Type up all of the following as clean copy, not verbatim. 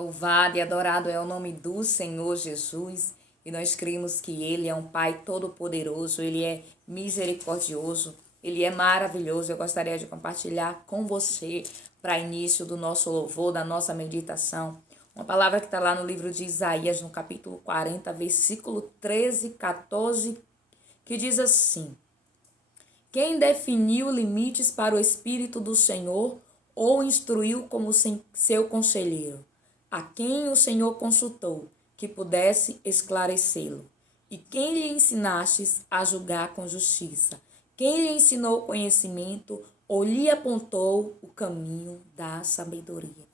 Louvado e adorado é o nome do Senhor Jesus. E nós cremos que Ele é um Pai todo-poderoso, Ele é misericordioso, Ele é maravilhoso. Eu gostaria de compartilhar com você, para início do nosso louvor, da nossa meditação, uma palavra que está lá no livro de Isaías, no capítulo 40, versículo 13 e 14, que diz assim: Quem definiu limites para o Espírito do Senhor ou instruiu como seu conselheiro? A quem o Senhor consultou, que pudesse esclarecê-lo? E quem lhe ensinastes a julgar com justiça? Quem lhe ensinou conhecimento ou lhe apontou o caminho da sabedoria?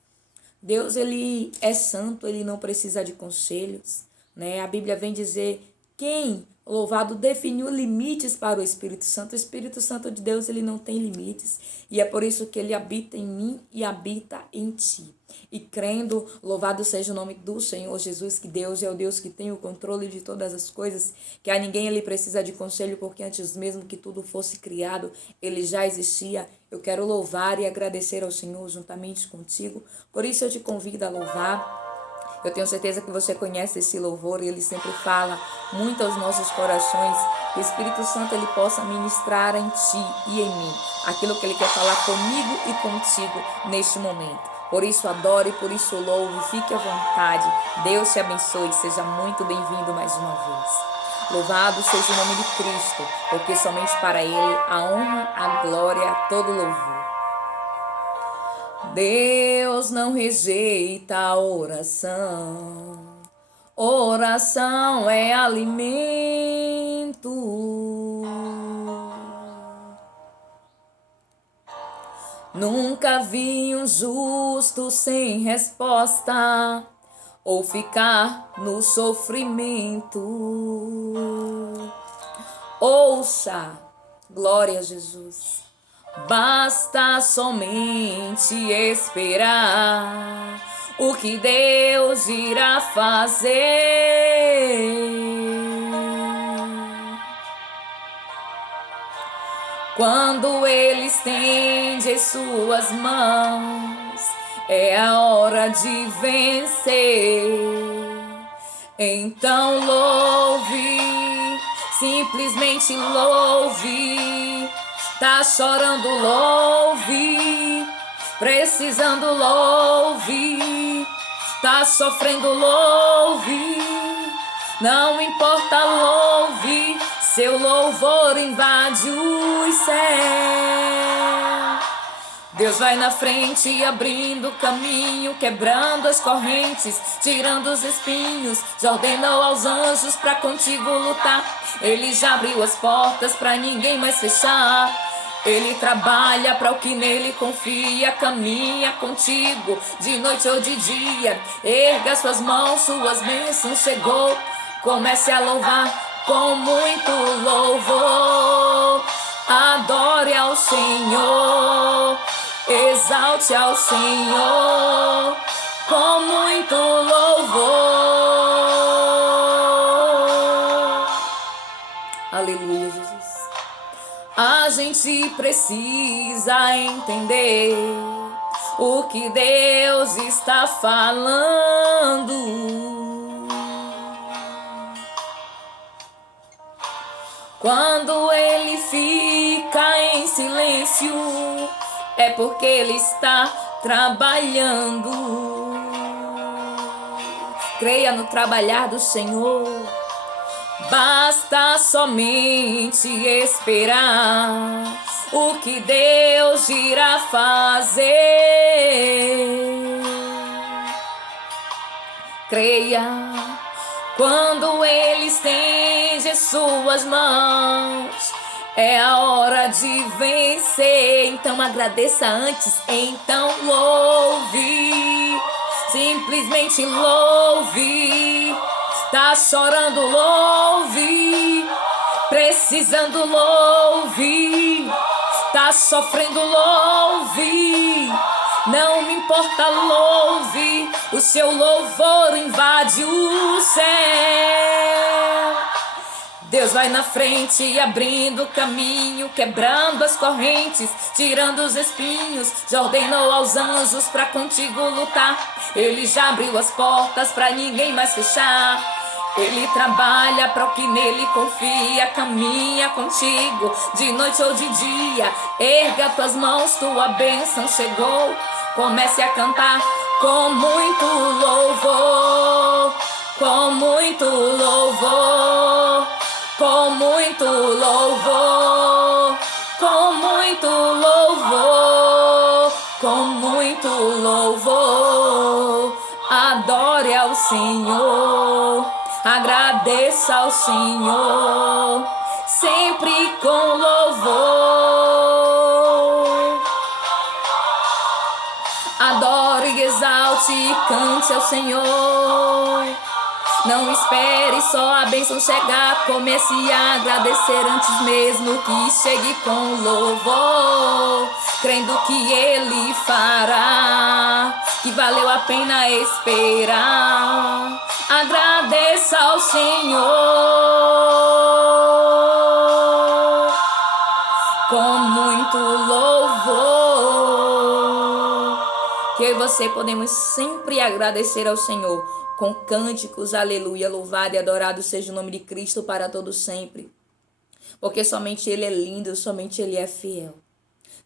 Deus, ele é santo, ele não precisa de conselhos, né? A Bíblia vem dizer quem, louvado, definiu limites para o Espírito Santo. O Espírito Santo de Deus, ele não tem limites, e é por isso que ele habita em mim e habita em ti. E crendo, louvado seja o nome do Senhor Jesus, que Deus é o Deus que tem o controle de todas as coisas, que a ninguém ele precisa de conselho, porque antes mesmo que tudo fosse criado, ele já existia. Eu quero louvar e agradecer ao Senhor juntamente contigo, por isso eu te convido a louvar. Eu tenho certeza que você conhece esse louvor e ele sempre fala muito aos nossos corações. Que o Espírito Santo ele possa ministrar em ti e em mim aquilo que ele quer falar comigo e contigo neste momento. Por isso adore, por isso louve, fique à vontade. Deus te abençoe, seja muito bem-vindo mais uma vez. Louvado seja o nome de Cristo, porque somente para Ele a honra, a glória, todo louvor. Deus não rejeita a oração. Oração é alimento. Nunca vi um justo sem resposta ou ficar no sofrimento. Ouça, glória a Jesus. Basta somente esperar o que Deus irá fazer. Quando Ele estende suas mãos, é a hora de vencer. Então louve, simplesmente louve. Tá chorando, louve. Precisando, louve. Tá sofrendo, louve. Não importa, louve. Seu louvor invade os céus. Deus vai na frente, abrindo caminho, quebrando as correntes, tirando os espinhos. Já ordenou aos anjos pra contigo lutar. Ele já abriu as portas pra ninguém mais fechar. Ele trabalha para o que nele confia, caminha contigo de noite ou de dia. Erga suas mãos, suas bênçãos chegou. Comece a louvar com muito louvor. Adore ao Senhor, exalte ao Senhor com muito louvor. Aleluia, Jesus. A gente precisa entender o que Deus está falando. Quando Ele fica em silêncio, é porque Ele está trabalhando. Creia no trabalhar do Senhor. Basta somente esperar o que Deus irá fazer. Creia, quando Ele estende suas mãos, é a hora de vencer. Então agradeça antes, então louve, simplesmente louve. Tá chorando, louve. Precisando, louve. Tá sofrendo, louve. Não me importa, louve. O seu louvor invade o céu. Deus vai na frente, abrindo o caminho, quebrando as correntes, tirando os espinhos. Já ordenou aos anjos pra contigo lutar. Ele já abriu as portas pra ninguém mais fechar. Ele trabalha para o que nele confia, caminha contigo de noite ou de dia. Erga tuas mãos, tua bênção chegou. Comece a cantar com muito louvor, com muito louvor, com muito louvor, com muito louvor, com muito louvor. Adore ao Senhor, agradeça ao Senhor, sempre com louvor. Adore, exalte e cante ao Senhor. Não espere só a bênção chegar, comece a agradecer antes mesmo que chegue com louvor, crendo que Ele fará, que valeu a pena esperar. Agradeça ao Senhor com muito louvor, que eu e você podemos sempre agradecer ao Senhor com cânticos, aleluia, louvado e adorado seja o nome de Cristo para todo sempre, porque somente Ele é lindo, somente Ele é fiel.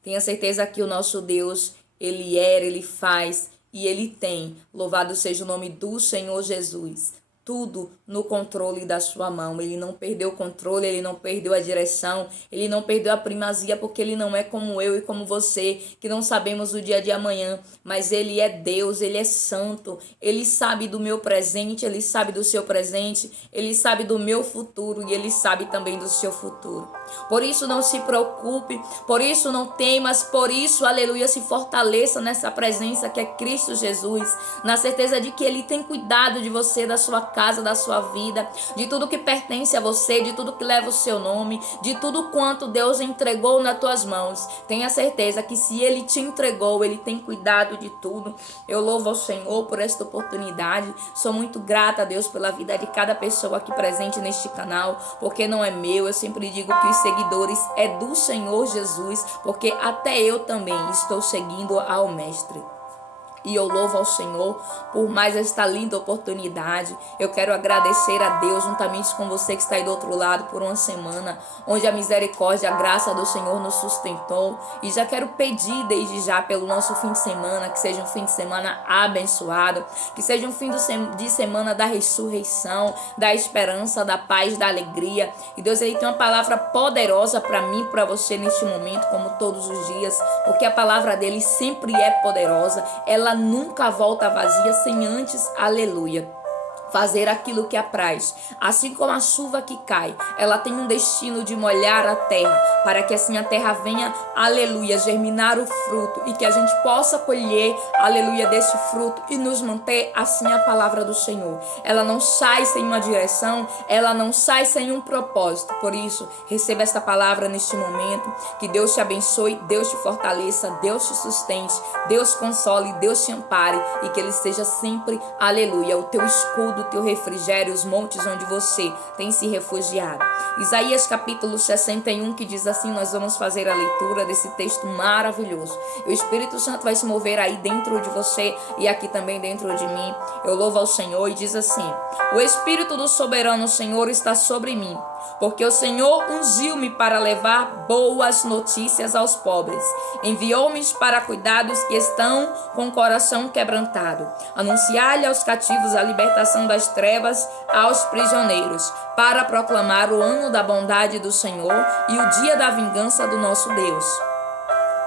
Tenha certeza que o nosso Deus, Ele era, Ele faz e Ele tem. Louvado seja o nome do Senhor Jesus. Tudo no controle da sua mão. Ele não perdeu o controle, Ele não perdeu a direção, Ele não perdeu a primazia, porque Ele não é como eu e como você, que não sabemos o dia de amanhã, mas Ele é Deus, Ele é santo, Ele sabe do meu presente, Ele sabe do seu presente, Ele sabe do meu futuro e Ele sabe também do seu futuro. Por isso não se preocupe, por isso não temas, por isso, aleluia, se fortaleça nessa presença que é Cristo Jesus, na certeza de que Ele tem cuidado de você, da sua casa, da sua vida, de tudo que pertence a você, de tudo que leva o seu nome, de tudo quanto Deus entregou nas tuas mãos. Tenha certeza que se Ele te entregou, Ele tem cuidado de tudo. Eu louvo ao Senhor por esta oportunidade. Sou muito grata a Deus pela vida de cada pessoa aqui presente neste canal, porque não é meu. Eu sempre digo que os seguidores é do Senhor Jesus, porque até eu também estou seguindo ao Mestre. E eu louvo ao Senhor por mais esta linda oportunidade. Eu quero agradecer a Deus juntamente com você que está aí do outro lado por uma semana, onde a misericórdia, a graça do Senhor nos sustentou. E já quero pedir desde já pelo nosso fim de semana, que seja um fim de semana abençoado, que seja um fim de semana da ressurreição, da esperança, da paz, da alegria. E Deus, Ele tem uma palavra poderosa para mim, para você neste momento, como todos os dias, porque a palavra dele sempre é poderosa. Ela nunca volta vazia sem antes, aleluia, fazer aquilo que apraz. Assim como a chuva que cai, ela tem um destino de molhar a terra, para que assim a terra venha, aleluia, germinar o fruto e que a gente possa colher, aleluia, desse fruto e nos manter. Assim a palavra do Senhor, ela não sai sem uma direção, ela não sai sem um propósito. Por isso, receba esta palavra neste momento. Que Deus te abençoe, Deus te fortaleça, Deus te sustente, Deus console, Deus te ampare e que Ele seja sempre, aleluia, o teu escudo, o teu refrigério, os montes onde você tem se refugiado. Isaías capítulo 61, que diz assim, nós vamos fazer a leitura desse texto maravilhoso. O Espírito Santo vai se mover aí dentro de você e aqui também dentro de mim. Eu louvo ao Senhor e diz assim: o Espírito do soberano Senhor está sobre mim, porque o Senhor ungiu-me para levar boas notícias aos pobres. Enviou-me para cuidar dos que estão com o coração quebrantado, anunciar-lhe aos cativos a libertação das trevas, aos prisioneiros, para proclamar o ano da bondade do Senhor e o dia da vingança do nosso Deus,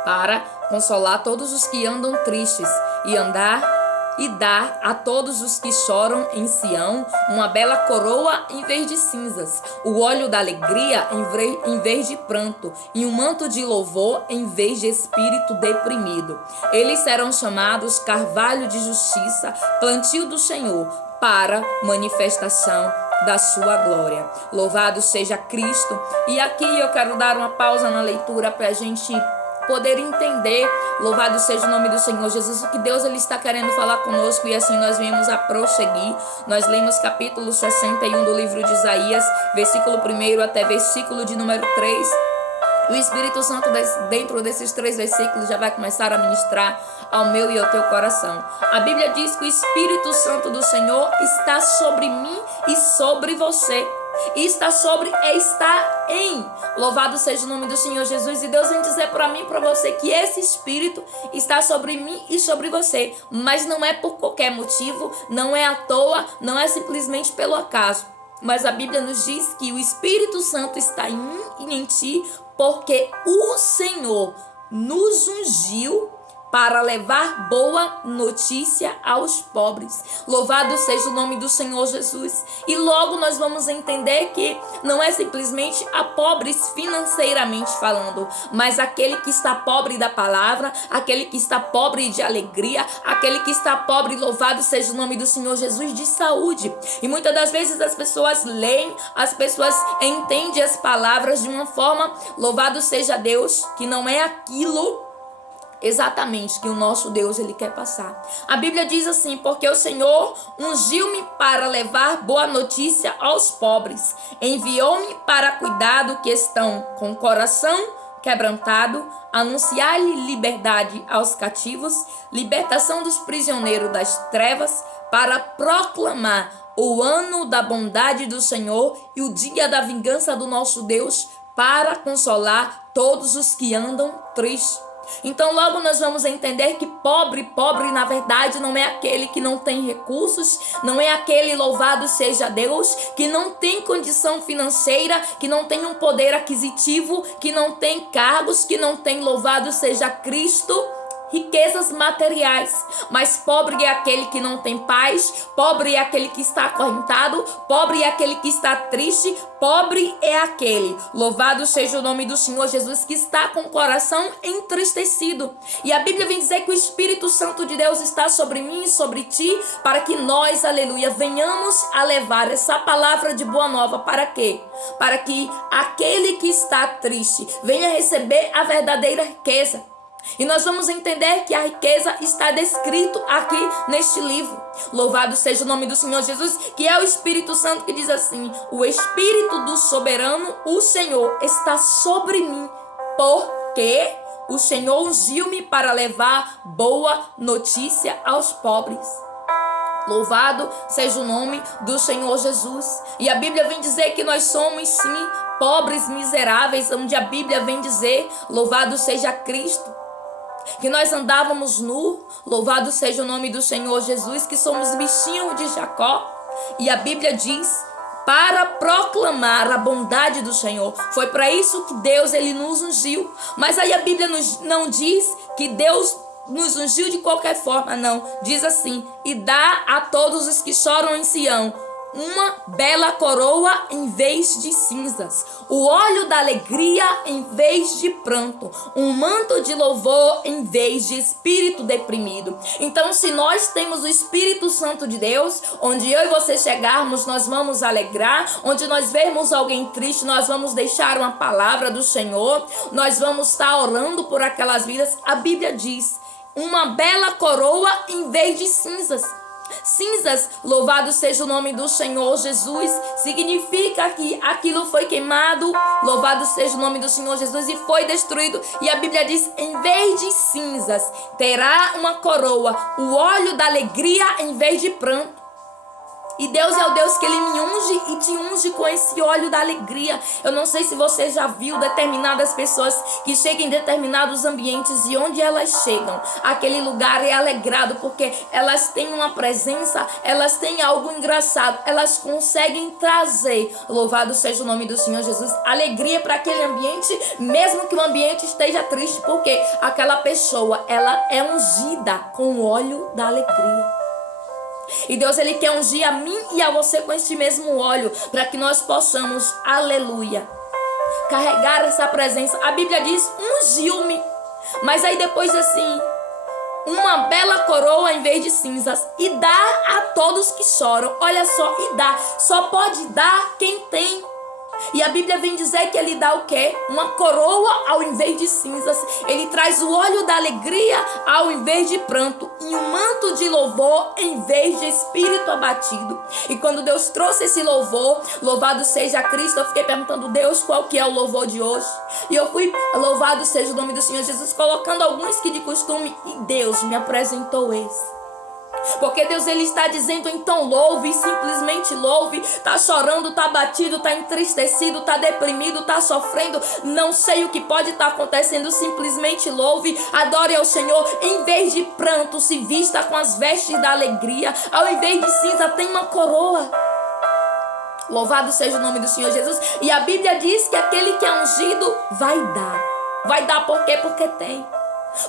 para consolar todos os que andam tristes e dar a todos os que choram em Sião uma bela coroa em vez de cinzas, o óleo da alegria em vez de pranto, e um manto de louvor em vez de espírito deprimido. Eles serão chamados carvalho de justiça, plantio do Senhor, para manifestação da sua glória. Louvado seja Cristo. E aqui eu quero dar uma pausa na leitura para a gente poder entender, louvado seja o nome do Senhor Jesus, o que Deus ele está querendo falar conosco, e assim nós viemos a prosseguir. Nós lemos capítulo 61 do livro de Isaías, versículo 1 até versículo de número 3. O Espírito Santo, dentro desses 3 versículos, já vai começar a ministrar ao meu e ao teu coração. A Bíblia diz que o Espírito Santo do Senhor está sobre mim e sobre você. E está em. Louvado seja o nome do Senhor Jesus. E Deus vem dizer para mim e para você que esse Espírito está sobre mim e sobre você. Mas não é por qualquer motivo, não é à toa, não é simplesmente pelo acaso. Mas a Bíblia nos diz que o Espírito Santo está em mim e em ti, porque o Senhor nos ungiu para levar boa notícia aos pobres. Louvado seja o nome do Senhor Jesus. E logo nós vamos entender que não é simplesmente a pobres financeiramente falando, mas aquele que está pobre da palavra, aquele que está pobre de alegria, aquele que está pobre, louvado seja o nome do Senhor Jesus, de saúde. E muitas das vezes as pessoas leem, as pessoas entendem as palavras de uma forma, louvado seja Deus, que não é aquilo exatamente que o nosso Deus ele quer passar. A Bíblia diz assim: porque o Senhor ungiu-me para levar boa notícia aos pobres, enviou-me para cuidar do que estão com o coração quebrantado, anunciar-lhe liberdade aos cativos, libertação dos prisioneiros das trevas, para proclamar o ano da bondade do Senhor e o dia da vingança do nosso Deus, para consolar todos os que andam tristes. Então logo nós vamos entender que pobre na verdade não é aquele que não tem recursos, não é aquele, louvado seja Deus, que não tem condição financeira, que não tem um poder aquisitivo, que não tem cargos, que não tem, louvado seja Cristo, riquezas materiais. Mas pobre é aquele que não tem paz, pobre é aquele que está acorrentado, pobre é aquele que está triste, pobre é aquele, louvado seja o nome do Senhor Jesus, que está com o coração entristecido. E a Bíblia vem dizer que o Espírito Santo de Deus está sobre mim e sobre ti, para que nós, aleluia, venhamos a levar essa palavra de boa nova. Para quê? Para que aquele que está triste venha receber a verdadeira riqueza. E nós vamos entender que a riqueza está descrito aqui neste livro. Louvado seja o nome do Senhor Jesus, que é o Espírito Santo, que diz assim: o Espírito do soberano, o Senhor, está sobre mim, porque o Senhor ungiu-me para levar boa notícia aos pobres. Louvado seja o nome do Senhor Jesus. E a Bíblia vem dizer que nós somos sim pobres, miseráveis, onde a Bíblia vem dizer, louvado seja Cristo, que nós andávamos nu, louvado seja o nome do Senhor Jesus, que somos bichinhos de Jacó. E a Bíblia diz, para proclamar a bondade do Senhor. Foi para isso que Deus ele nos ungiu. Mas aí a Bíblia não diz que Deus nos ungiu de qualquer forma, não. Diz assim: e dá a todos os que choram em Sião uma bela coroa em vez de cinzas, o óleo da alegria em vez de pranto, um manto de louvor em vez de espírito deprimido. Então, se nós temos o Espírito Santo de Deus, onde eu e você chegarmos, nós vamos alegrar. Onde nós vermos alguém triste, nós vamos deixar uma palavra do Senhor, nós vamos estar orando por aquelas vidas. A Bíblia diz, uma bela coroa em vez de cinzas. Cinzas, louvado seja o nome do Senhor Jesus, significa que aquilo foi queimado, louvado seja o nome do Senhor Jesus, e foi destruído. E a Bíblia diz, em vez de cinzas, terá uma coroa, o óleo da alegria em vez de pranto. E Deus é o Deus que ele me unge e te unge com esse óleo da alegria. Eu não sei se você já viu determinadas pessoas que chegam em determinados ambientes, e onde elas chegam, aquele lugar é alegrado, porque elas têm uma presença, elas têm algo engraçado, elas conseguem trazer, louvado seja o nome do Senhor Jesus, alegria para aquele ambiente, mesmo que o ambiente esteja triste, porque aquela pessoa, ela é ungida com o óleo da alegria. E Deus ele quer ungir a mim e a você com este mesmo óleo, para que nós possamos, aleluia, carregar essa presença. A Bíblia diz, ungiu-me. Mas aí depois assim, uma bela coroa em vez de cinzas, e dá a todos que choram. Olha só, e dá. Só pode dar quem tem. E a Bíblia vem dizer que ele dá o quê? Uma coroa ao invés de cinzas. Ele traz o óleo da alegria ao invés de pranto. E um manto de louvor em vez de espírito abatido. E quando Deus trouxe esse louvor, louvado seja Cristo, eu fiquei perguntando, Deus, qual que é o louvor de hoje? E eu fui, louvado seja o nome do Senhor Jesus, colocando alguns que de costume, e Deus me apresentou esse. Porque Deus, ele está dizendo, então louve, simplesmente louve. Tá chorando, tá abatido, tá entristecido, tá deprimido, tá sofrendo, não sei o que pode estar acontecendo, simplesmente louve, adore ao Senhor. Em vez de pranto, se vista com as vestes da alegria. Ao invés de cinza, tem uma coroa. Louvado seja o nome do Senhor Jesus. E a Bíblia diz que aquele que é ungido vai dar. Vai dar por quê? Porque tem.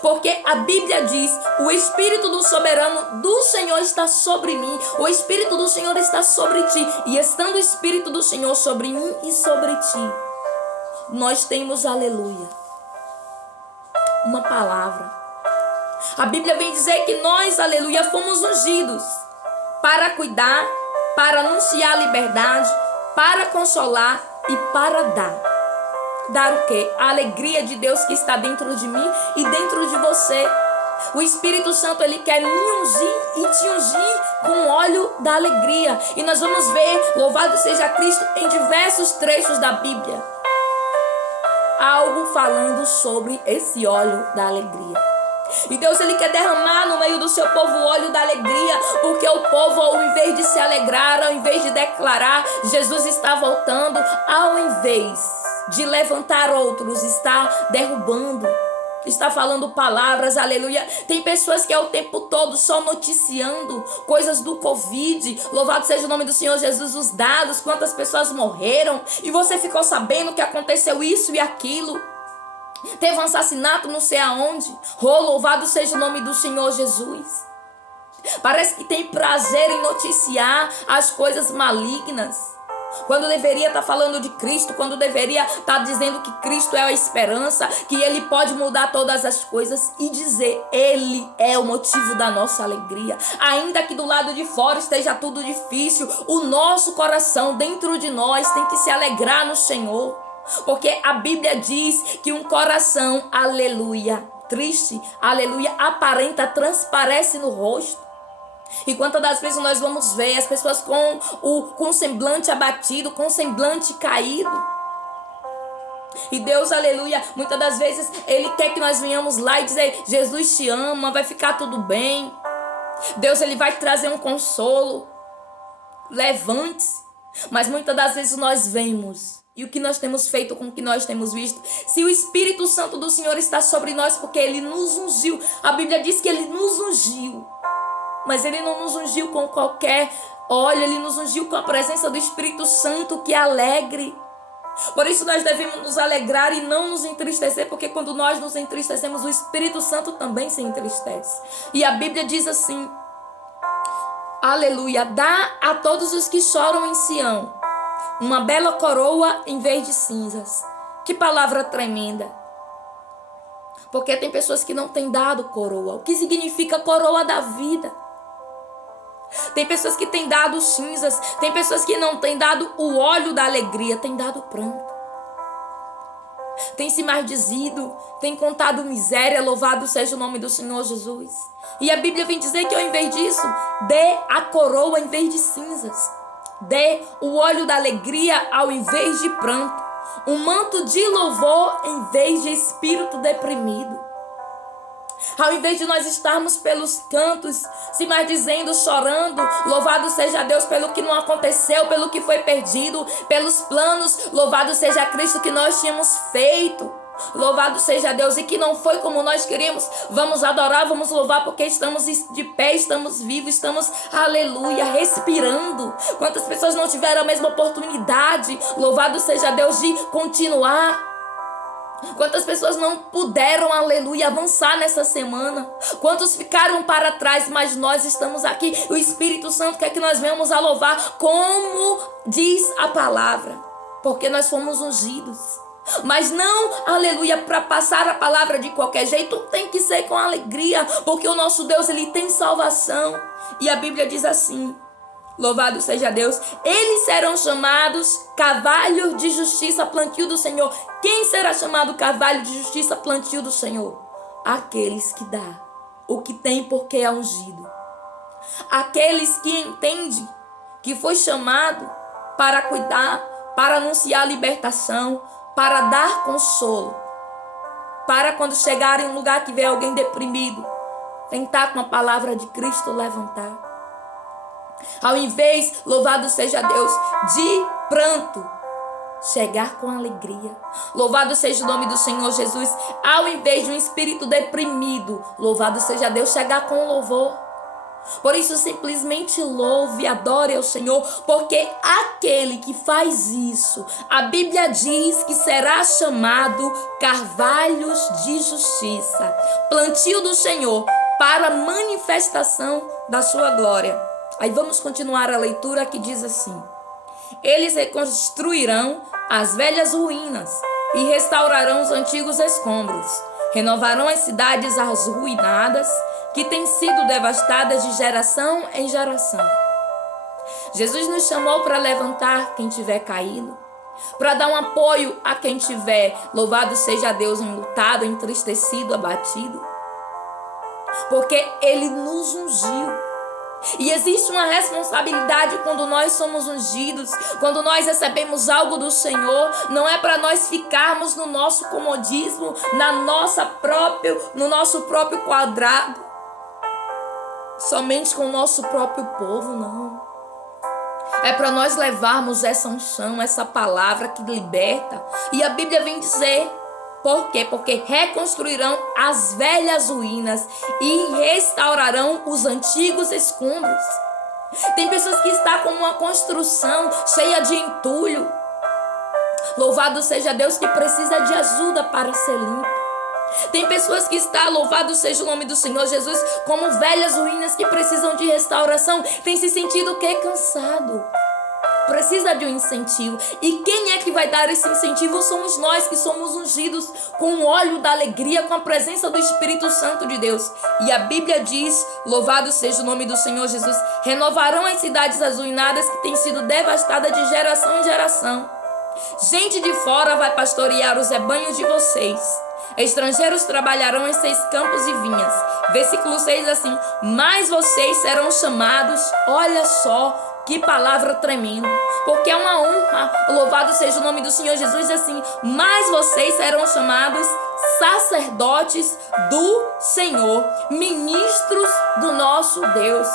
Porque a Bíblia diz, o Espírito do soberano do Senhor está sobre mim, o Espírito do Senhor está sobre ti, e estando o Espírito do Senhor sobre mim e sobre ti, nós temos, aleluia, uma palavra. A Bíblia vem dizer que nós, aleluia, fomos ungidos para cuidar, para anunciar a liberdade, para consolar e para dar. Dar o quê? A alegria de Deus que está dentro de mim e dentro de você. O Espírito Santo, ele quer me ungir e te ungir com o óleo da alegria. E nós vamos ver, louvado seja Cristo, em diversos trechos da Bíblia, algo falando sobre esse óleo da alegria. E Deus, ele quer derramar no meio do seu povo o óleo da alegria, porque o povo, ao invés de se alegrar, ao invés de declarar Jesus está voltando, ao invés de levantar outros, está derrubando, está falando palavras, aleluia. Tem pessoas que é o tempo todo só noticiando coisas do Covid, louvado seja o nome do Senhor Jesus, os dados, quantas pessoas morreram, e você ficou sabendo que aconteceu isso e aquilo. Teve um assassinato não sei aonde. Oh, louvado seja o nome do Senhor Jesus. Parece que tem prazer em noticiar as coisas malignas, quando deveria estar falando de Cristo, quando deveria estar dizendo que Cristo é a esperança, que Ele pode mudar todas as coisas e dizer, Ele é o motivo da nossa alegria. Ainda que do lado de fora esteja tudo difícil, o nosso coração dentro de nós tem que se alegrar no Senhor. Porque a Bíblia diz que um coração, aleluia, triste, aleluia, aparenta, transparece no rosto. E quantas das vezes nós vamos ver as pessoas com o semblante abatido, com o semblante caído. E Deus, aleluia, muitas das vezes Ele quer que nós venhamos lá e dizer, Jesus te ama, vai ficar tudo bem. Deus, Ele vai trazer um consolo. Levante-se. Mas muitas das vezes nós vemos, e o que nós temos feito com o que nós temos visto? Se o Espírito Santo do Senhor está sobre nós, porque Ele nos ungiu. A Bíblia diz que Ele nos ungiu. Mas Ele não nos ungiu com qualquer óleo, Ele nos ungiu com a presença do Espírito Santo, que é alegre. Por isso nós devemos nos alegrar e não nos entristecer, porque quando nós nos entristecemos, o Espírito Santo também se entristece. E a Bíblia diz assim, aleluia, dá a todos os que choram em Sião uma bela coroa em vez de cinzas. Que palavra tremenda. Porque tem pessoas que não têm dado coroa. O que significa coroa da vida? Tem pessoas que têm dado cinzas. Tem pessoas que não têm dado o óleo da alegria. Tem dado pranto. Tem se maldizido. Tem contado miséria. Louvado seja o nome do Senhor Jesus. E a Bíblia vem dizer que ao invés disso, dê a coroa em vez de cinzas. Dê o óleo da alegria ao invés de pranto. Um manto de louvor em vez de espírito deprimido. Ao invés de nós estarmos pelos cantos, se maldizendo, chorando, louvado seja Deus pelo que não aconteceu, pelo que foi perdido, pelos planos, louvado seja Cristo que nós tínhamos feito. Louvado seja Deus, e que não foi como nós queríamos. Vamos adorar, vamos louvar, porque estamos de pé, estamos vivos, estamos, aleluia, respirando. Quantas pessoas não tiveram a mesma oportunidade, louvado seja Deus, de continuar? Quantas pessoas não puderam, aleluia, avançar nessa semana? Quantos ficaram para trás, mas nós estamos aqui. O Espírito Santo quer que nós venhamos a louvar, como diz a palavra, porque nós fomos ungidos. Mas não, aleluia, para passar a palavra de qualquer jeito, tem que ser com alegria, porque o nosso Deus, Ele tem salvação. E a Bíblia diz assim, Louvado seja Deus. Eles serão chamados carvalho de justiça, plantio do Senhor. Quem será chamado carvalho de justiça, plantio do Senhor? Aqueles que dá o que tem porque é ungido. Aqueles que entendem que foi chamado para cuidar, para anunciar a libertação, para dar consolo. Para quando chegar em um lugar que vê alguém deprimido, tentar com a palavra de Cristo levantar. Ao invés, louvado seja Deus, de pranto, chegar com alegria. Louvado seja o nome do Senhor Jesus. Ao invés de um espírito deprimido, louvado seja Deus, chegar com louvor. Por isso, simplesmente louve, adore ao Senhor, porque aquele que faz isso, a Bíblia diz que será chamado carvalhos de justiça, plantio do Senhor para manifestação da sua glória. Aí vamos continuar a leitura que diz assim: eles reconstruirão as velhas ruínas e restaurarão os antigos escombros, renovarão as cidades arruinadas que têm sido devastadas de geração em geração. Jesus nos chamou para levantar quem tiver caído, para dar um apoio a quem tiver, louvado seja Deus, enlutado, entristecido, abatido, porque Ele nos ungiu. E existe uma responsabilidade quando nós somos ungidos, quando nós recebemos algo do Senhor. Não é para nós ficarmos no nosso comodismo, no nosso próprio quadrado, somente com o nosso próprio povo, não. É para nós levarmos essa unção, essa palavra que liberta. E a Bíblia vem dizer, por quê? Porque reconstruirão as velhas ruínas e restaurarão os antigos escombros. Tem pessoas que estão com uma construção cheia de entulho. Louvado seja Deus, que precisa de ajuda para ser limpo. Tem pessoas que estão, louvado seja o nome do Senhor Jesus, como velhas ruínas que precisam de restauração. Tem se sentido o quê? Cansado. Precisa de um incentivo. E quem é que vai dar esse incentivo? Somos nós que somos ungidos com o óleo da alegria, com a presença do Espírito Santo de Deus. E a Bíblia diz, louvado seja o nome do Senhor Jesus, renovarão as cidades arruinadas que têm sido devastadas de geração em geração. Gente de fora vai pastorear os rebanhos de vocês. Estrangeiros trabalharão em seus campos e vinhas. Versículo 6 assim: mas vocês serão chamados, olha só, que palavra tremenda, porque é uma honra, louvado seja o nome do Senhor Jesus, assim, mas vocês serão chamados sacerdotes do Senhor, ministros do nosso Deus.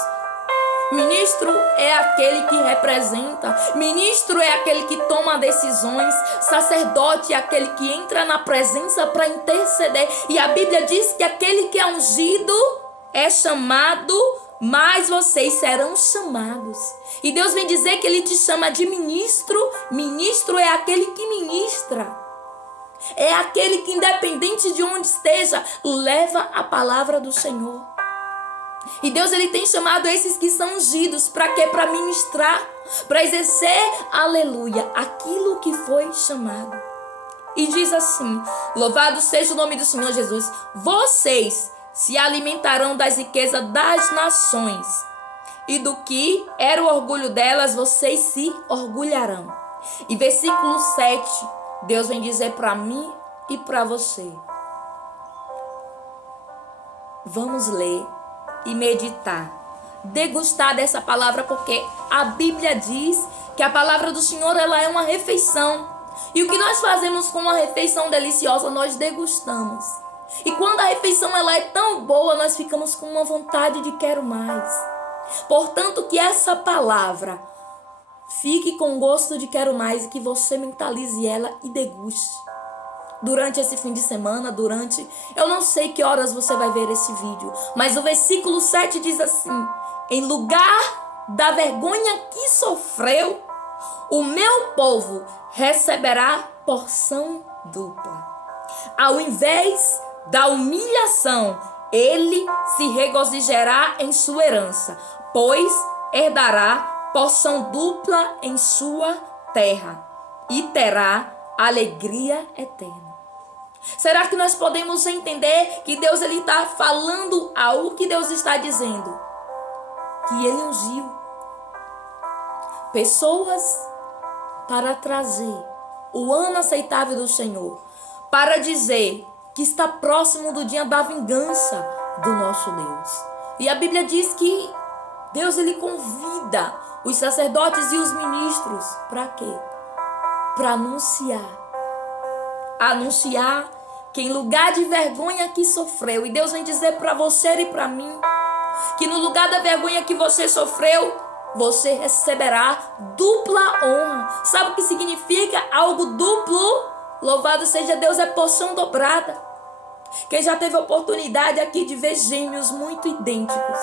Ministro é aquele que representa, ministro é aquele que toma decisões, sacerdote é aquele que entra na presença para interceder. E a Bíblia diz que aquele que é ungido é chamado, mas vocês serão chamados. E Deus vem dizer que Ele te chama de ministro. Ministro é aquele que ministra. É aquele que, independente de onde esteja, leva a palavra do Senhor. E Deus, Ele tem chamado esses que são ungidos. Para quê? Para ministrar. Para exercer, aleluia, aquilo que foi chamado. E diz assim, louvado seja o nome do Senhor Jesus: vocês se alimentarão das riquezas das nações, e do que era o orgulho delas, vocês se orgulharão. E versículo 7, Deus vem dizer para mim e para você. Vamos ler e meditar, degustar dessa palavra, porque a Bíblia diz que a palavra do Senhor, ela é uma refeição. E o que nós fazemos com uma refeição deliciosa? Nós degustamos. E quando a refeição ela é tão boa, nós ficamos com uma vontade de quero mais. Portanto, que essa palavra fique com gosto de quero mais, e que você mentalize ela e deguste. Durante esse fim de semana, eu não sei que horas você vai ver esse vídeo, mas o versículo 7 diz assim: em lugar da vergonha que sofreu, o meu povo receberá porção dupla. Ao invés da humilhação, ele se regozijará em sua herança, pois herdará porção dupla em sua terra e terá alegria eterna. Será que nós podemos entender que Deus está falando algo que Deus está dizendo? Que Ele ungiu. pessoas para trazer o ano aceitável do Senhor, para dizer que está próximo do dia da vingança do nosso Deus. E a Bíblia diz que Deus ele convida os sacerdotes e os ministros para quê? Para anunciar que em lugar de vergonha que sofreu, e Deus vem dizer para você e para mim, que no lugar da vergonha que você sofreu, você receberá dupla honra. Sabe o que significa algo duplo? Louvado seja Deus, é porção dobrada. Quem já teve a oportunidade aqui de ver gêmeos muito idênticos,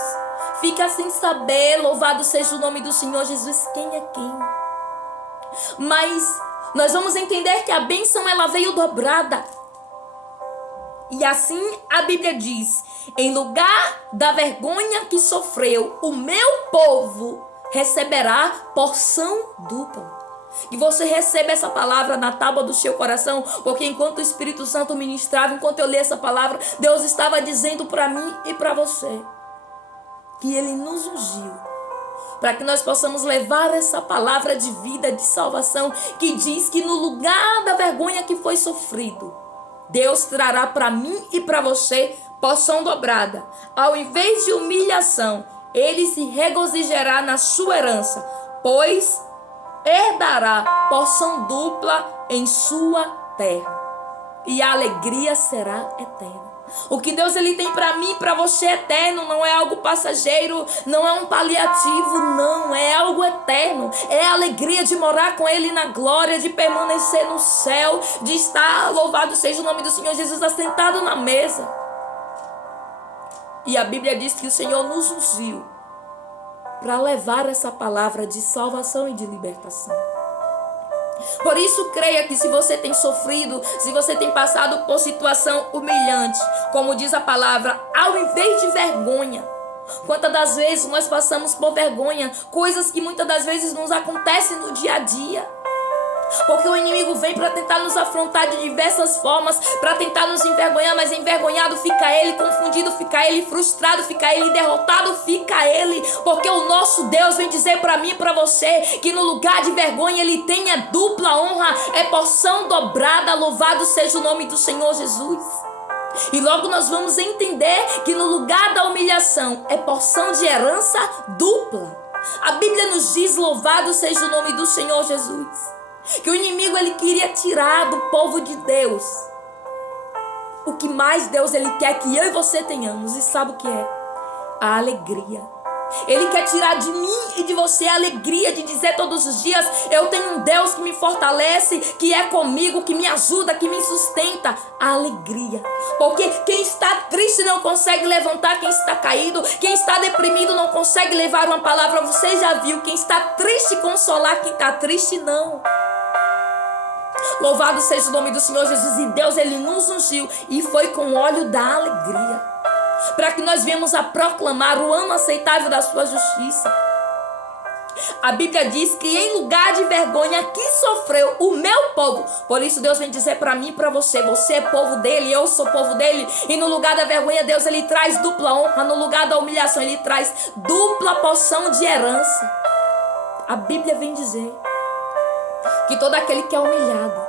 fica sem saber, louvado seja o nome do Senhor Jesus, quem é quem. Mas nós vamos entender que a bênção ela veio dobrada. E assim a Bíblia diz: em lugar da vergonha que sofreu, o meu povo receberá porção dupla. Que você receba essa palavra na tábua do seu coração, porque enquanto o Espírito Santo ministrava, enquanto eu li essa palavra, Deus estava dizendo para mim e para você que Ele nos ungiu para que nós possamos levar essa palavra de vida, de salvação, que diz que no lugar da vergonha que foi sofrido, Deus trará para mim e para você porção dobrada. Ao invés de humilhação, Ele se regozijará na sua herança, pois herdará porção dupla em sua terra, e a alegria será eterna. O que Deus ele tem para mim e para você é eterno, não é algo passageiro, não é um paliativo, não, é algo eterno. É a alegria de morar com Ele na glória, de permanecer no céu, de estar, louvado seja o nome do Senhor Jesus, assentado na mesa. E a Bíblia diz que o Senhor nos ungiu para levar essa palavra de salvação e de libertação. Por isso creia que se você tem sofrido, se você tem passado por situação humilhante, como diz a palavra, ao invés de vergonha, quantas das vezes nós passamos por vergonha, coisas que muitas das vezes nos acontecem no dia a dia, porque o inimigo vem para tentar nos afrontar de diversas formas, para tentar nos envergonhar, mas envergonhado fica ele, confundido fica ele, frustrado fica ele, derrotado fica ele, porque o nosso Deus vem dizer para mim e para você que no lugar de vergonha ele tem a dupla honra, é porção dobrada, louvado seja o nome do Senhor Jesus. E logo nós vamos entender que no lugar da humilhação é porção de herança dupla. A Bíblia nos diz, louvado seja o nome do Senhor Jesus, que o inimigo ele queria tirar do povo de Deus o que mais Deus ele quer que eu e você tenhamos. E sabe o que é? A alegria. Ele quer tirar de mim e de você a alegria de dizer todos os dias: eu tenho um Deus que me fortalece, que é comigo, que me ajuda, que me sustenta. A alegria. Porque quem está triste não consegue levantar quem está caído. Quem está deprimido não consegue levar uma palavra. Você já viu? Quem está triste consolar quem está triste, não. Louvado seja o nome do Senhor Jesus. E Deus ele nos ungiu e foi com óleo da alegria, para que nós viemos a proclamar o ano aceitável da sua justiça. A Bíblia diz que em lugar de vergonha que sofreu o meu povo, por isso Deus vem dizer para mim e para você: você é povo dele, eu sou povo dele. E no lugar da vergonha Deus ele traz dupla honra, no lugar da humilhação ele traz dupla porção de herança. A Bíblia vem dizer que todo aquele que é humilhado,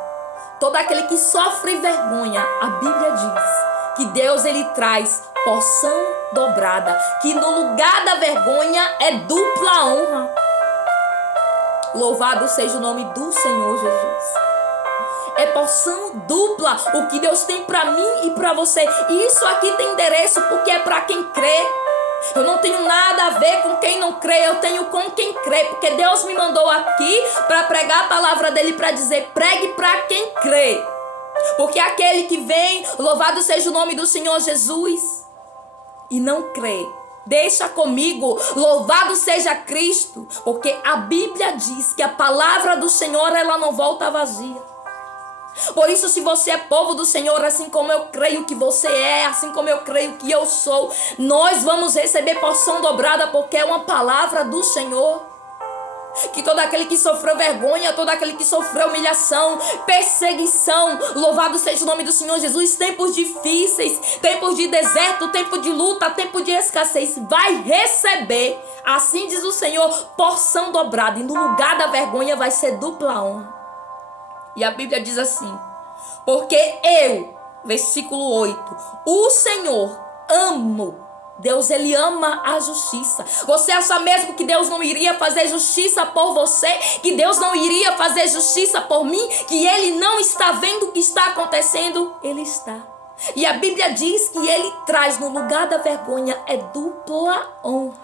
todo aquele que sofre vergonha, a Bíblia diz que Deus ele traz porção dobrada, que no lugar da vergonha é dupla honra. Louvado seja o nome do Senhor Jesus. É porção dupla o que Deus tem para mim e para você. E isso aqui tem endereço porque é para quem crê. Eu não tenho nada a ver com quem não crê, eu tenho com quem crê, porque Deus me mandou aqui para pregar a palavra dele, para dizer: pregue para quem crê. Porque aquele que vem, louvado seja o nome do Senhor Jesus, e não crê, deixa comigo, louvado seja Cristo, porque a Bíblia diz que a palavra do Senhor ela não volta vazia. Por isso, se você é povo do Senhor, assim como eu creio que você é, assim como eu creio que eu sou, nós vamos receber porção dobrada, porque é uma palavra do Senhor. Que todo aquele que sofreu vergonha, todo aquele que sofreu humilhação, perseguição, louvado seja o nome do Senhor Jesus, tempos difíceis, tempos de deserto, tempo de luta, tempo de escassez, vai receber, assim diz o Senhor, porção dobrada, e no lugar da vergonha vai ser dupla honra. E a Bíblia diz assim: porque eu, versículo 8, o Senhor amo. Deus, ele ama a justiça. Você acha mesmo que Deus não iria fazer justiça por você? Que Deus não iria fazer justiça por mim? Que ele não está vendo o que está acontecendo? Ele está. E a Bíblia diz que ele traz no lugar da vergonha é dupla honra.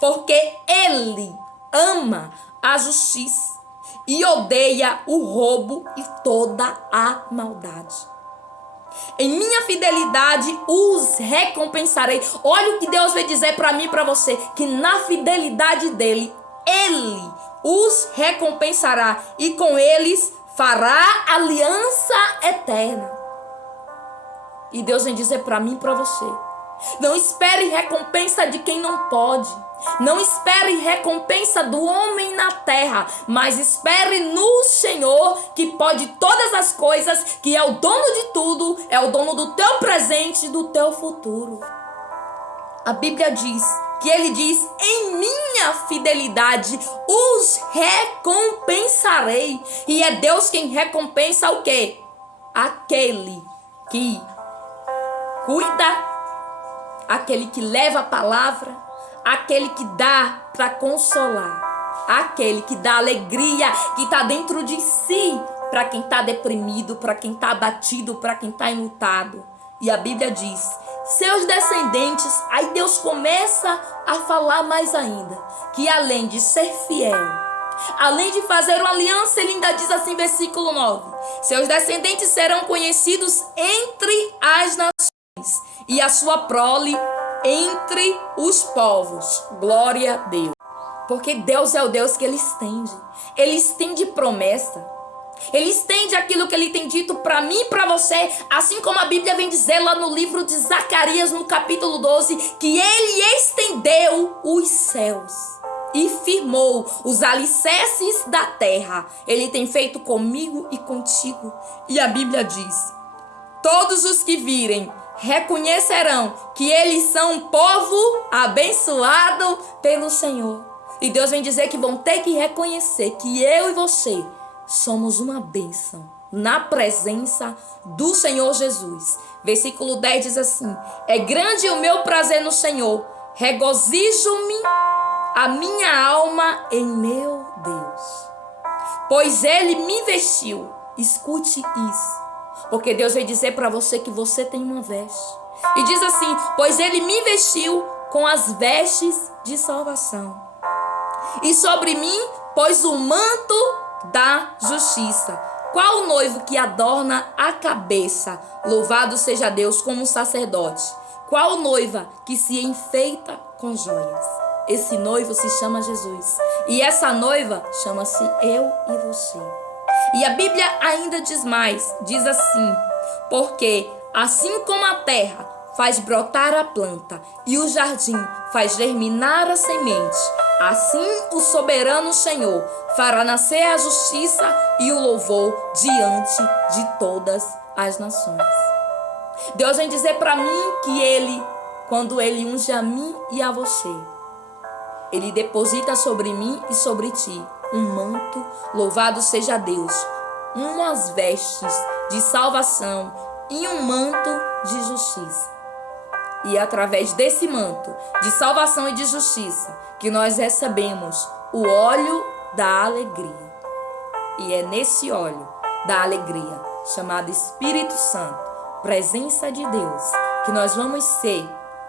Porque ele ama a justiça e odeia o roubo e toda a maldade. Em minha fidelidade os recompensarei. Olha o que Deus vai dizer para mim e para você, que na fidelidade dele, ele os recompensará e com eles fará aliança eterna. E Deus vem dizer para mim e para você: não espere recompensa de quem não pode. Não espere recompensa do homem na terra, mas espere no Senhor, que pode todas as coisas, que é o dono de tudo, é o dono do teu presente e do teu futuro. A Bíblia diz que ele diz: em minha fidelidade os recompensarei. E é Deus quem recompensa o quê? Aquele que cuida, aquele que leva a palavra, aquele que dá para consolar, aquele que dá alegria, que está dentro de si, para quem está deprimido, para quem está abatido, para quem está enlutado. E a Bíblia diz: seus descendentes, aí Deus começa a falar mais ainda, que além de ser fiel, além de fazer uma aliança, ele ainda diz assim, versículo 9: seus descendentes serão conhecidos entre as nações, e a sua prole entre os povos. Glória a Deus. Porque Deus é o Deus que ele estende promessa, ele estende aquilo que ele tem dito para mim e para você, assim como a Bíblia vem dizer lá no livro de Zacarias, no capítulo 12, que ele estendeu os céus e firmou os alicerces da terra. Ele tem feito comigo e contigo. E a Bíblia diz: todos os que virem reconhecerão que eles são um povo abençoado pelo Senhor. E Deus vem dizer que vão ter que reconhecer que eu e você somos uma bênção na presença do Senhor Jesus. Versículo 10 diz assim: é grande o meu prazer no Senhor, regozijo-me a minha alma em meu Deus, pois ele me vestiu. Escute isso, porque Deus vai dizer para você que você tem uma veste. E diz assim: pois ele me vestiu com as vestes de salvação, e sobre mim pôs o manto da justiça. Qual o noivo que adorna a cabeça? Louvado seja Deus, como um sacerdote. Qual noiva que se enfeita com joias? Esse noivo se chama Jesus. E essa noiva chama-se eu e você. E a Bíblia ainda diz mais, diz assim: porque assim como a terra faz brotar a planta e o jardim faz germinar a semente, assim o soberano Senhor fará nascer a justiça e o louvor diante de todas as nações. Deus vem dizer para mim que ele, quando ele unge a mim e a você, ele deposita sobre mim e sobre ti um manto, louvado seja Deus, umas vestes de salvação e um manto de justiça. E é através desse manto de salvação e de justiça que nós recebemos o óleo da alegria. E é nesse óleo da alegria, chamado Espírito Santo, presença de Deus, que nós vamos ser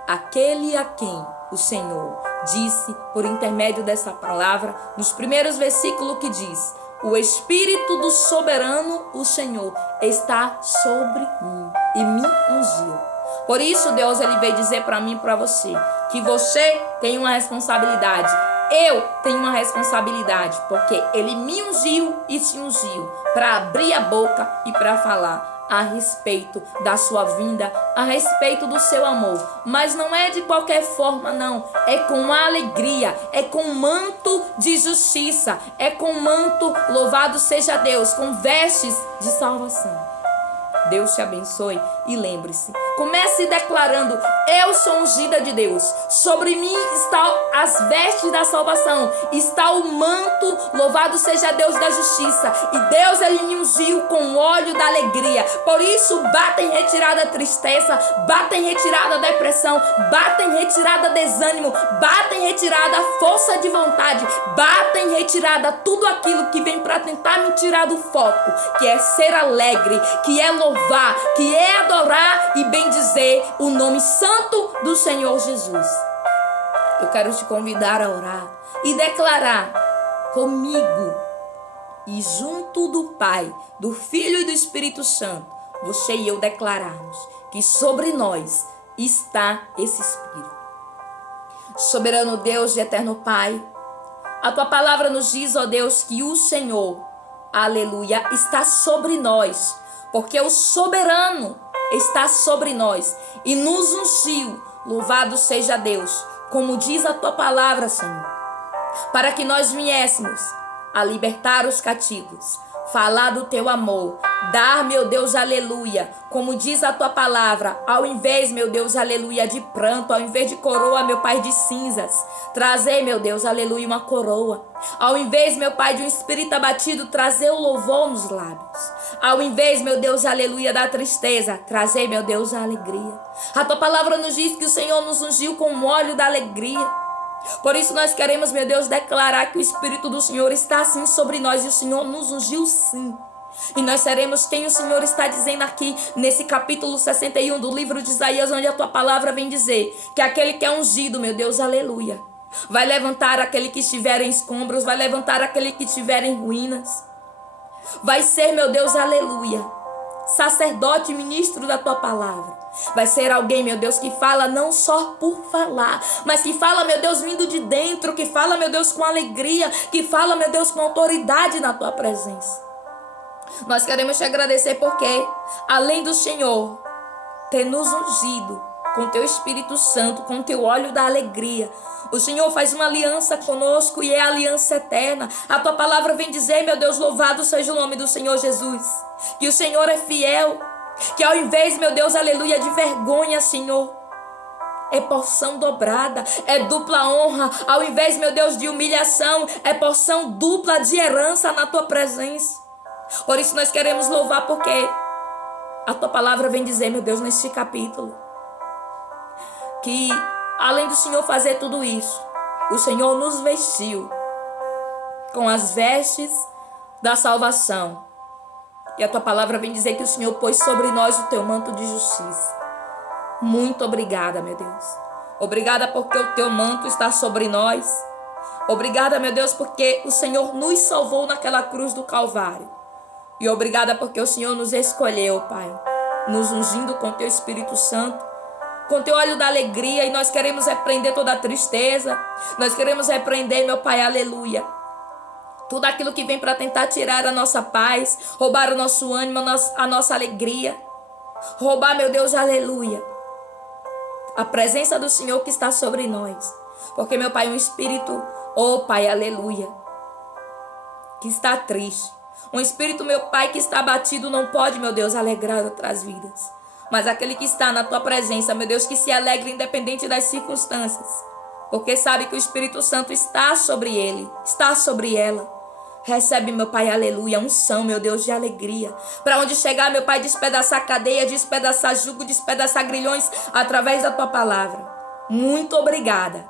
aquele a quem o Senhor disse por intermédio dessa palavra nos primeiros versículos, que diz: o Espírito do soberano, o Senhor, está sobre mim e me ungiu. Por isso Deus ele veio dizer para mim e para você que você tem uma responsabilidade. Eu tenho uma responsabilidade, porque ele me ungiu e te ungiu para abrir a boca e para falar. a respeito da sua vinda, a respeito do seu amor. Mas não é de qualquer forma, não. É com alegria, é com manto de justiça, é com manto, louvado seja Deus, com vestes de salvação. Deus te abençoe e lembre-se, comece declarando: eu sou ungida de Deus, sobre mim estão as vestes da salvação, está o manto, louvado seja Deus da justiça, e Deus ele me ungiu com óleo da alegria. Por isso bata em retirada a tristeza, bata em retirada a depressão, bata em retirada desânimo, bata em retirada a força de vontade, bata em retirada tudo aquilo que vem para tentar me tirar do foco, que é ser alegre, que é louvar, que é adorar e bendizer o nome santo do Senhor Jesus. Eu quero te convidar a orar e declarar comigo e junto do Pai, do Filho e do Espírito Santo, você e eu declararmos que sobre nós está esse Espírito. Soberano Deus e eterno Pai, a tua palavra nos diz, ó Deus, que o Senhor, aleluia, está sobre nós, porque o soberano está sobre nós e nos ungiu, louvado seja Deus, como diz a tua palavra, Senhor, para que nós viéssemos a libertar os cativos, falar do teu amor, dar, meu Deus, aleluia, como diz a tua palavra, ao invés, meu Deus, aleluia, de pranto, ao invés de coroa, meu Pai, de cinzas, trazer, meu Deus, aleluia, uma coroa. Ao invés, meu Pai, de um espírito abatido, trazer o louvor nos lábios. Ao invés, meu Deus, aleluia, da tristeza, trazer, meu Deus, a alegria. A tua palavra nos diz que o Senhor nos ungiu com o óleo da alegria. Por isso nós queremos, meu Deus, declarar que o Espírito do Senhor está assim sobre nós e o Senhor nos ungiu sim. E nós seremos quem o Senhor está dizendo aqui nesse capítulo 61 do livro de Isaías, onde a tua palavra vem dizer que aquele que é ungido, meu Deus, aleluia, vai levantar aquele que estiver em escombros, vai levantar aquele que estiver em ruínas. Vai ser, meu Deus, aleluia, sacerdote e ministro da tua palavra. Vai ser alguém, meu Deus, que fala não só por falar, mas que fala, meu Deus, vindo de dentro, que fala, meu Deus, com alegria, que fala, meu Deus, com autoridade na tua presença. Nós queremos te agradecer porque, além do Senhor ter nos ungido com teu Espírito Santo, com teu óleo da alegria, o Senhor faz uma aliança conosco e é a aliança eterna. A tua palavra vem dizer, meu Deus, louvado seja o nome do Senhor Jesus, que o Senhor é fiel, que ao invés, meu Deus, aleluia, de vergonha, Senhor, é porção dobrada, é dupla honra. Ao invés, meu Deus, de humilhação, é porção dupla de herança na tua presença. Por isso nós queremos louvar, porque a tua palavra vem dizer, meu Deus, neste capítulo, que além do Senhor fazer tudo isso, o Senhor nos vestiu com as vestes da salvação. E a tua palavra vem dizer que o Senhor pôs sobre nós o teu manto de justiça. Muito obrigada, meu Deus. Obrigada porque o teu manto está sobre nós. Obrigada, meu Deus, porque o Senhor nos salvou naquela cruz do Calvário. E obrigada porque o Senhor nos escolheu, Pai, nos ungindo com teu Espírito Santo, com teu óleo da alegria. E nós queremos repreender toda a tristeza. Nós queremos repreender, meu Pai, aleluia, tudo aquilo que vem para tentar tirar a nossa paz, roubar o nosso ânimo, a nossa alegria. Roubar, meu Deus, aleluia, a presença do Senhor que está sobre nós. Porque, meu Pai, um espírito, oh Pai, aleluia, que está triste. Um espírito, meu Pai, que está abatido não pode, meu Deus, alegrar outras vidas. Mas aquele que está na tua presença, meu Deus, que se alegra independente das circunstâncias. Porque sabe que o Espírito Santo está sobre ele, está sobre ela. Recebe, meu Pai, aleluia, unção, meu Deus, de alegria. Para onde chegar, meu Pai, despedaçar cadeia, despedaçar jugo, despedaçar grilhões através da tua palavra. Muito obrigada.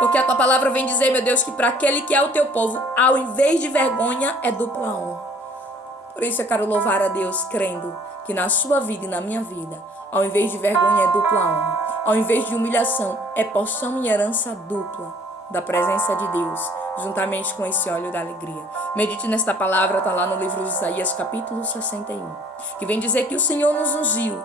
Porque a tua palavra vem dizer, meu Deus, que para aquele que é o teu povo, ao invés de vergonha, é dupla honra. Por isso eu quero louvar a Deus, crendo que na sua vida e na minha vida, ao invés de vergonha, é dupla honra. Ao invés de humilhação, é porção e herança dupla da presença de Deus, juntamente com esse óleo da alegria. Medite nesta palavra, está lá no livro de Isaías, capítulo 61, que vem dizer que o Senhor nos ungiu,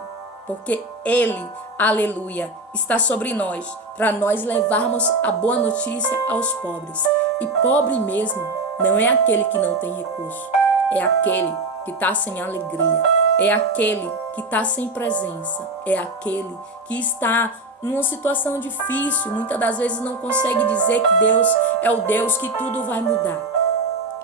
porque Ele, aleluia, está sobre nós, para nós levarmos a boa notícia aos pobres. E pobre mesmo não é aquele que não tem recurso, é aquele que está sem alegria, é aquele que está sem presença, é aquele que está numa situação difícil, muitas das vezes não consegue dizer que Deus é o Deus que tudo vai mudar.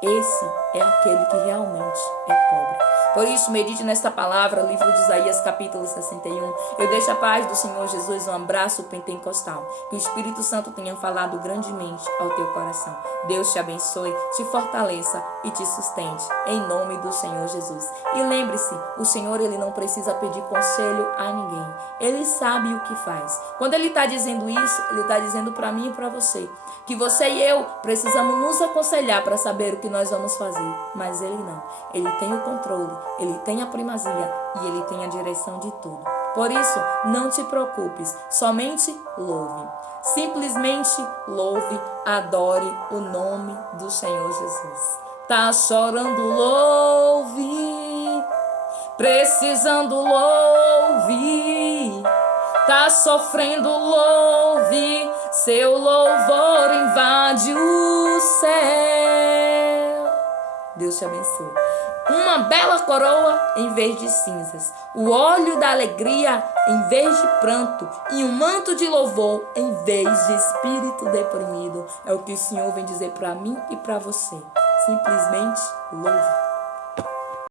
Esse é aquele que realmente é pobre. Por isso, medite nesta palavra, livro de Isaías, capítulo 61. Eu deixo a paz do Senhor Jesus, um abraço pentecostal. Que o Espírito Santo tenha falado grandemente ao teu coração. Deus te abençoe, te fortaleça e te sustente, em nome do Senhor Jesus. E lembre-se, o Senhor, ele não precisa pedir conselho a ninguém. Ele sabe o que faz. Quando ele está dizendo isso, ele está dizendo para mim e para você, que você e eu precisamos nos aconselhar para saber o que nós vamos fazer. Mas ele não. Ele tem o controle, ele tem a primazia e ele tem a direção de tudo. Por isso, não te preocupes, somente louve. Simplesmente louve, adore o nome do Senhor Jesus. Tá chorando, louve. Precisando, louve. Tá sofrendo, louve. Seu louvor invade o céu. Deus te abençoe. Uma bela coroa em vez de cinzas, o óleo da alegria em vez de pranto e um manto de louvor em vez de espírito deprimido. É o que o Senhor vem dizer para mim e para você. Simplesmente louve.